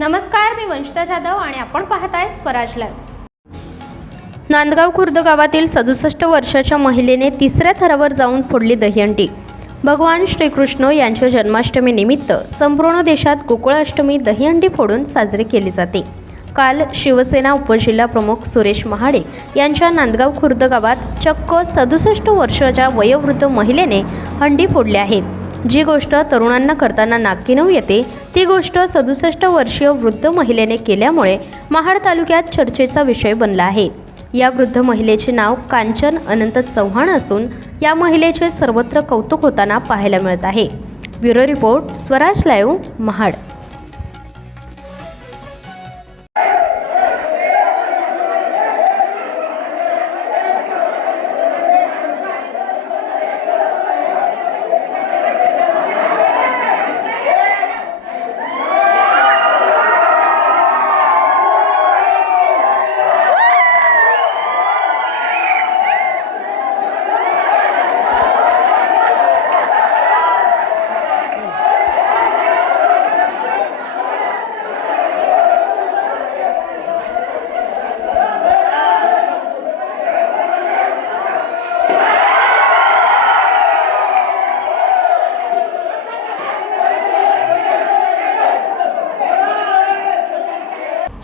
नमस्कार मी वंशिता जाधव आणि आपण पाहताय स्वराज लाईव्ह नांदगाव खुर्द गावातील सदुसष्ट वर्षाच्या महिलेने तिसऱ्या थरावर जाऊन फोडली दहीहंडी. भगवान श्रीकृष्ण यांच्या जन्माष्टमी निमित्त संपूर्ण देशात गोकुळाष्टमी दहीहंडी फोडून साजरी केली जाते. काल शिवसेना उपजिल्हा प्रमुख सुरेश महाडे यांच्या नांदगाव खुर्द गावात चक्क सदुसष्ट वर्षाच्या वयोवृद्ध महिलेने हंडी फोडली आहे. जी गोष्ट तरुणांना करताना नाकीनऊ येते ती गोष्ट सदुसष्ट वर्षीय वृद्ध महिलेने केल्यामुळे महाड तालुक्यात चर्चेचा विषय बनला आहे. या वृद्ध महिलेचे नाव कांचन अनंत चव्हाण असून या महिलेचे सर्वत्र कौतुक होताना पाहायला मिळत आहे. Bureau report Swaraj live Mahad.